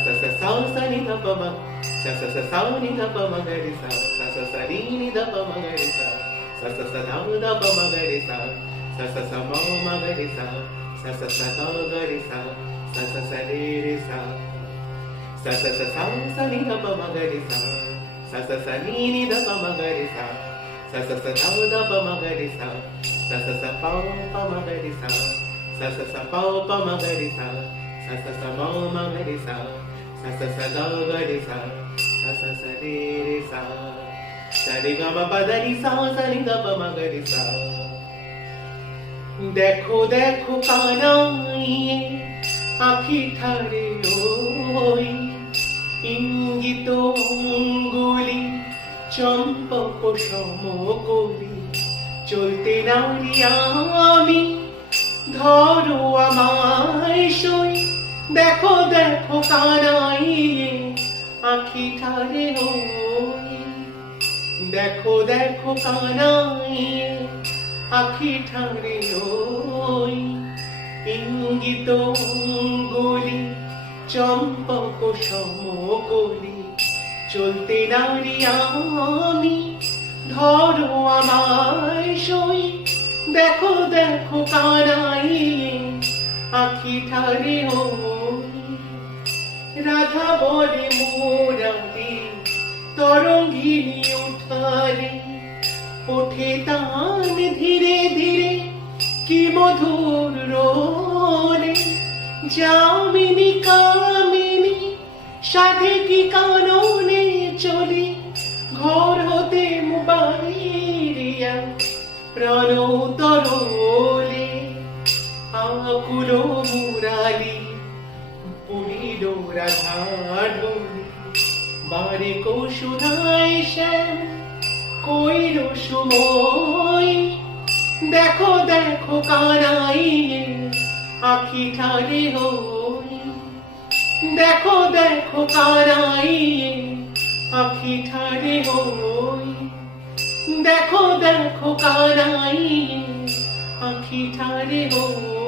sa sa sa sa ni da pa ma sa sa sa sa ni da pa ma ga ri sa sa sa ri ni da pa ma ga ri sa sa sa da pa ma ga ri sa sa ma ga ri sa da ga ri sa sa ri ri sa sa ni da pa ma ga ri sa ni da pa ma ga ri sa da pa ma ga ri sa pa ma ga ri sa pa ma ga ri sa ma ga ri sa da ga ri sa ri ri sa রে গা মা পা দা নি সা নি দা পা মা গা রি সা দেখো দেখো কানাইয়ে আঁখি ঠারে ওই ইঙ্গিত অঙ্গুলি চম্পক সম করি চলতে নারি আমি ধরো আমায় সই দেখো দেখো কানাইয়ে আঁখি ঠারে ওই দেখো দেখো কানাইয়ে আঁখি ঠারে ওই ইঙ্গিত অঙ্গুলি চম্পক সম করি চলতে নারি আমি ধরো আমায় সই দেখো দেখো কানাইয়ে আঁখি ঠারে ওই রাধা বলে মোরারি তরঙ্গিনী উঠারে ওঠে তান ধীরে ধীরে কি মধুর রোলে যামিনী কামিনী সাধে কি কাননে চলে ঘর হতে বাইরিয়া প্রাণ তরলে আকুল মুরালি পুরিল রাধা ঢোলে বারে কৌশুধায় শ্যাম কইর সময় দেখো দেখো কানাইয়ে আঁখি ঠারে হই দেখো দেখো কানাইয়ে আঁখি ঠারে হই দেখো দেখো কানাইয়ে আঁখি ঠারে হই